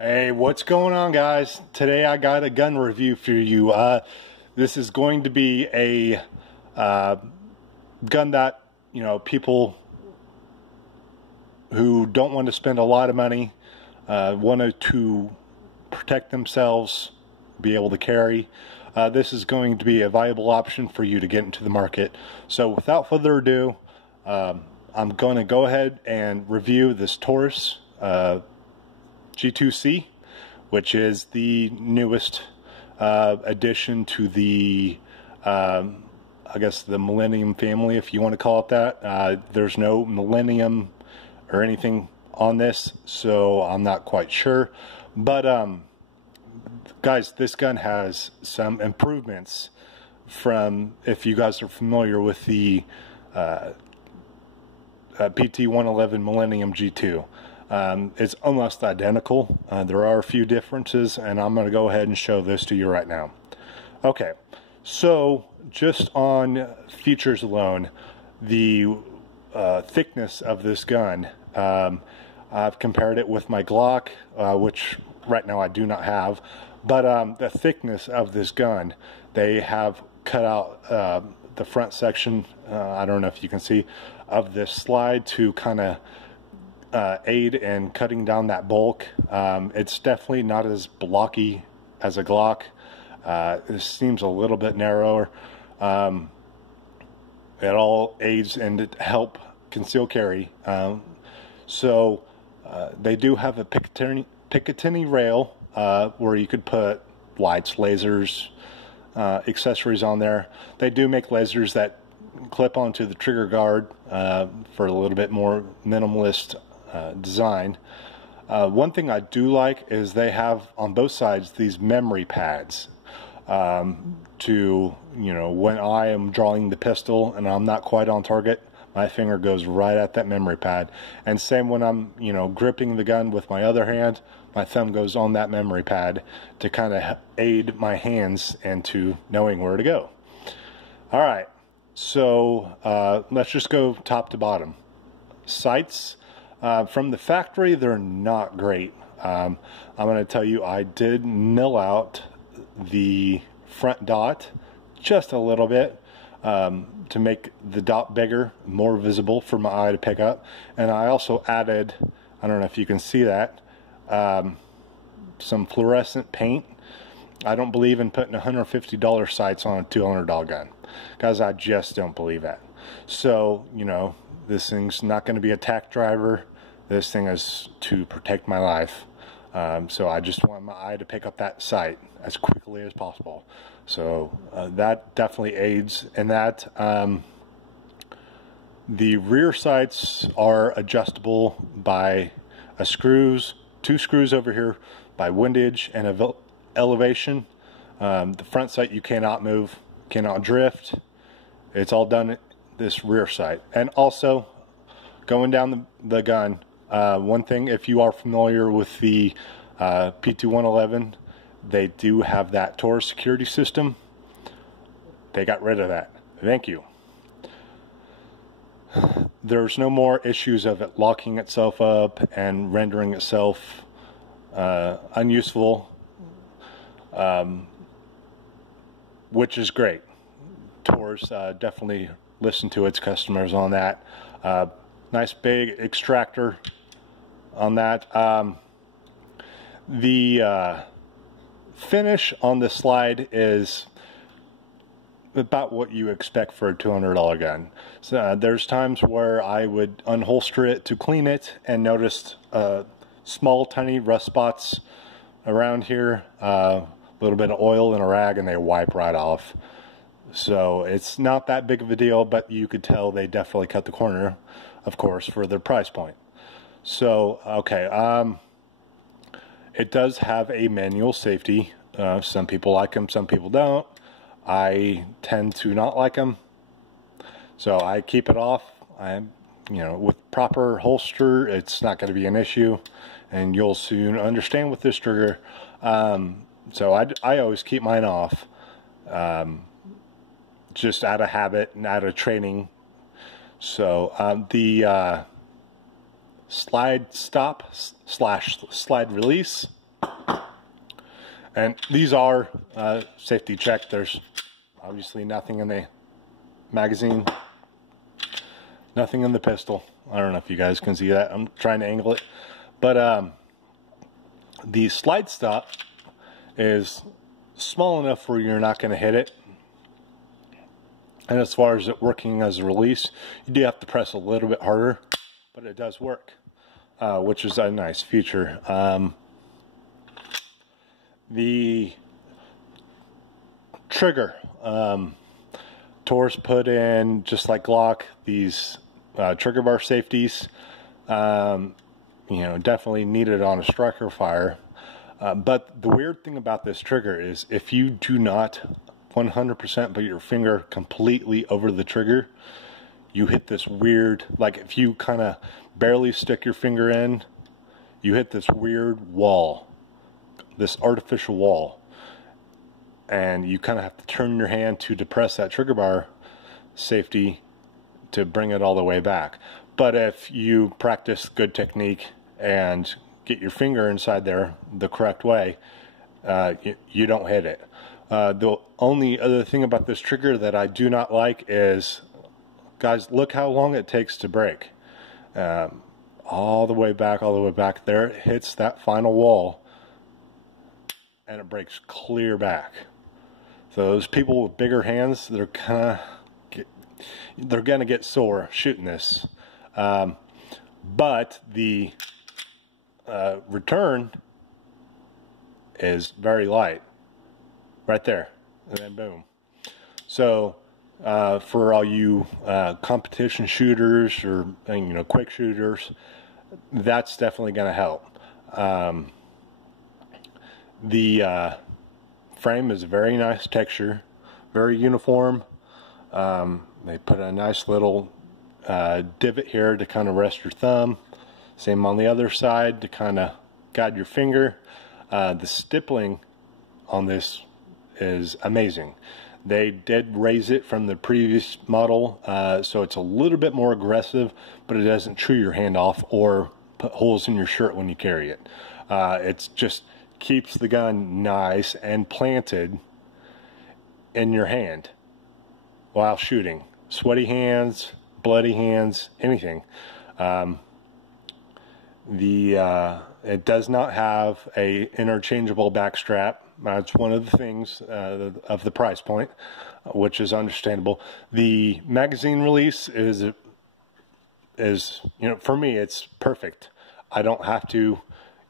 Hey, what's going on, guys? Today I got a gun review for you. This is going to be a gun that, people who don't want to spend a lot of money, wanted to protect themselves, be able to carry. This is going to be a viable option for you to get into the market. So without further ado, I'm going to go ahead and review this Taurus G2C, which is the newest addition to the, I guess, the Millennium family, if you want to call it that. There's no Millennium or anything on this, so I'm not quite sure. But, guys, this gun has some improvements from, if you guys are familiar with the PT-111 Millennium G2. It's almost identical. There are a few differences, and I'm going to go ahead and show this to you right now. Okay, so just on features alone, the thickness of this gun, I've compared it with my Glock, which right now I do not have, but the thickness of this gun, they have cut out the front section, I don't know if you can see, of this slide to kind of aid in cutting down that bulk. It's definitely not as blocky as a Glock. It seems a little bit narrower. It all aids and to help conceal carry. So they do have a Picatinny rail where you could put lights, lasers, accessories on there. They do make lasers that clip onto the trigger guard for a little bit more minimalist design. One thing I do like is they have on both sides these memory pads to, when I am drawing the pistol and I'm not quite on target, my finger goes right at that memory pad. And same when I'm, gripping the gun with my other hand, my thumb goes on that memory pad to kind of aid my hands into knowing where to go. All right, so let's just go top to bottom. Sights. From the factory, they're not great. I'm going to tell you, I did mill out the front dot just a little bit to make the dot bigger, more visible for my eye to pick up. And I also added, I don't know if you can see that, some fluorescent paint. I don't believe in putting $150 sights on a $200 gun. Guys, I just don't believe that. So, this thing's not going to be a tack driver. This thing is to protect my life. So I just want my eye to pick up that sight as quickly as possible. So that definitely aids in that. The rear sights are adjustable by two screws over here by windage and elevation. The front sight you cannot move, cannot drift. It's all done this rear sight. And also going down the gun, one thing, if you are familiar with the PT-111, they do have that Taurus security system. They got rid of that. Thank you. There's no more issues of it locking itself up and rendering itself unuseful, which is great. Taurus definitely listen to its customers on that. Nice big extractor on that. The finish on the slide is about what you expect for a $200 gun. So, there's times where I would unholster it to clean it and noticed small tiny rust spots around here, a little bit of oil in a rag, and they wipe right off. So it's not that big of a deal, but you could tell they definitely cut the corner, of course, for their price point. So, okay, it does have a manual safety. Some people like them, some people don't. I tend to not like them, so I keep it off. With proper holster, it's not going to be an issue, and you'll soon understand with this trigger. So I always keep mine off. Just out of habit and out of training. So the slide stop / slide release And these are safety checked. There's obviously nothing in the magazine, nothing in the pistol. I don't know if you guys can see that. I'm trying to angle it. But the slide stop is small enough where you're not going to hit it. And as far as it working as a release, you do have to press a little bit harder, but it does work, which is a nice feature. The trigger, Taurus put in, just like Glock, these trigger bar safeties. You know, definitely needed on a striker fire. But the weird thing about this trigger is if you do not 100% put your finger completely over the trigger, you hit this weird, like if you kind of barely stick your finger in, you hit this weird wall, this artificial wall, and you kind of have to turn your hand to depress that trigger bar safety to bring it all the way back. But if you practice good technique and get your finger inside there the correct way, you don't hit it. The only other thing about this trigger that I do not like is, guys, look how long it takes to break. All the way back, there it hits that final wall, and it breaks clear back. So those people with bigger hands, they're gonna get sore shooting this. But the return is very light. Right there, and then boom. So for all you competition shooters or quick shooters, that's definitely going to help. The frame is a very nice texture, very uniform. They put a nice little divot here to kind of rest your thumb. Same on the other side to kind of guide your finger. The stippling on this is amazing. They did raise it from the previous model, so it's a little bit more aggressive, but it doesn't chew your hand off or put holes in your shirt when you carry it. It just keeps the gun nice and planted in your hand while shooting. Sweaty hands, bloody hands, anything. It does not have a interchangeable back strap. That's one of the things of the price point, which is understandable. The magazine release is for me, it's perfect. I don't have to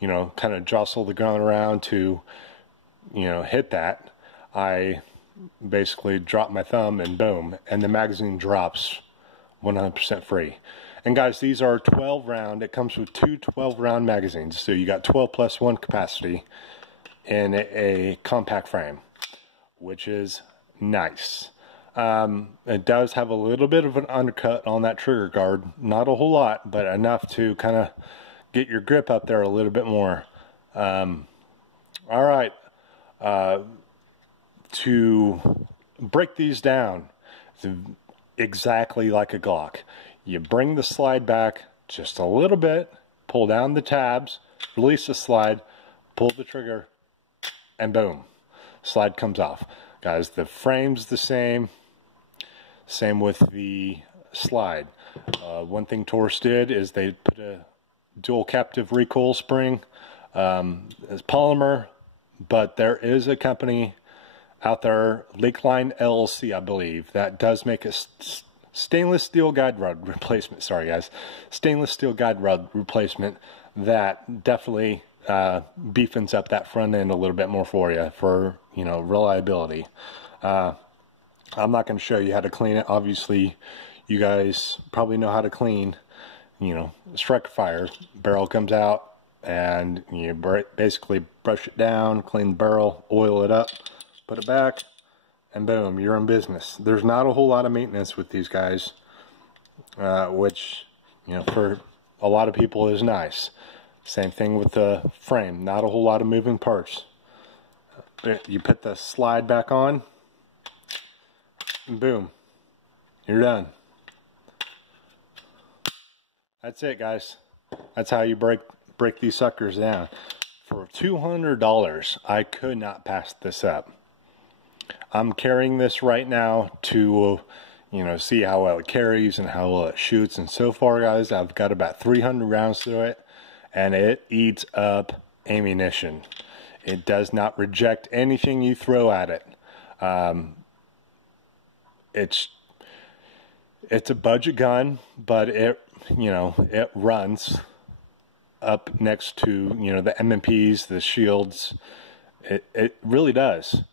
kind of jostle the gun around to hit that. I basically drop my thumb and boom, and the magazine drops 100% free. And guys, these are 12 round. It comes with two 12 round magazines. So you got 12 plus 1 capacity in a compact frame, which is nice. It does have a little bit of an undercut on that trigger guard. Not a whole lot, but enough to kind of get your grip up there a little bit more. All right. To break these down, it's exactly like a Glock. You bring the slide back just a little bit, pull down the tabs, release the slide, pull the trigger, and boom, slide comes off. Guys, the frame's the same with the slide. One thing Taurus did is they put a dual captive recoil spring. It's polymer, but there is a company out there, Lakeline LLC, I believe, that does make a stainless steel guide rod replacement. Sorry guys, stainless steel guide rod replacement that definitely beefens up that front end a little bit more for you for reliability. I'm not going to show you how to clean it. Obviously you guys probably know how to clean striker fire. Barrel comes out and you basically brush it down, clean the barrel, oil it up, put it back, and boom, you're in business. There's not a whole lot of maintenance with these guys, which, for a lot of people is nice. Same thing with the frame. Not a whole lot of moving parts. You put the slide back on, and boom, you're done. That's it, guys. That's how you break these suckers down. For $200, I could not pass this up. I'm carrying this right now to, see how well it carries and how well it shoots. And so far, guys, I've got about 300 rounds through it, and it eats up ammunition. It does not reject anything you throw at it. It's a budget gun, but it runs up next to, the MMPs, the shields. It really does.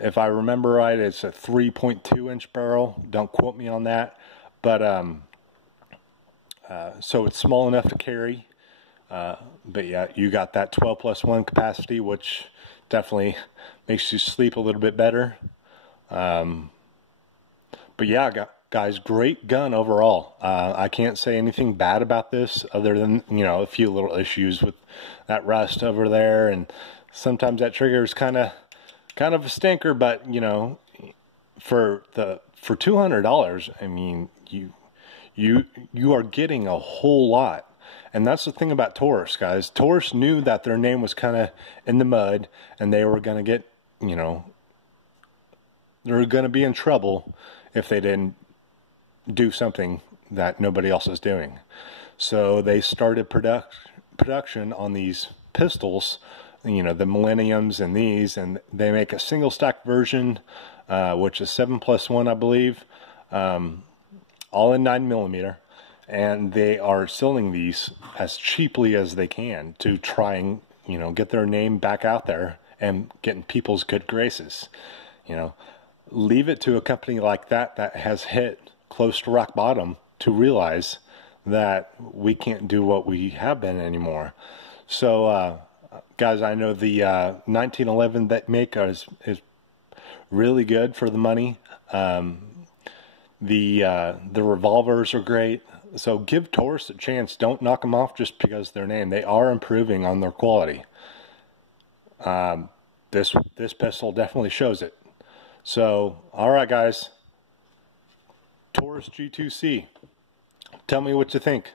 If I remember right, it's a 3.2 inch barrel. Don't quote me on that. But, so it's small enough to carry. But yeah, you got that 12+1 capacity, which definitely makes you sleep a little bit better. But yeah, guys, great gun overall. I can't say anything bad about this other than, a few little issues with that rust over there. And sometimes that trigger is kind of a stinker, but, for $200, I mean, you are getting a whole lot. And that's the thing about Taurus, guys. Taurus knew that their name was kind of in the mud, and they were going to get, they were going to be in trouble if they didn't do something that nobody else is doing. So they started production on these pistols, the Millenniums and these, and they make a single stack version, which is 7+1, I believe, all in 9mm. And they are selling these as cheaply as they can to try and, get their name back out there and get in people's good graces. Leave it to a company like that has hit close to rock bottom to realize that we can't do what we have been anymore. So, guys, I know the 1911 that make is really good for the money. The revolvers are great. So give Taurus a chance. Don't knock them off just because of their name. They are improving on their quality. This pistol definitely shows it. So, all right, guys. Taurus G2C. Tell me what you think.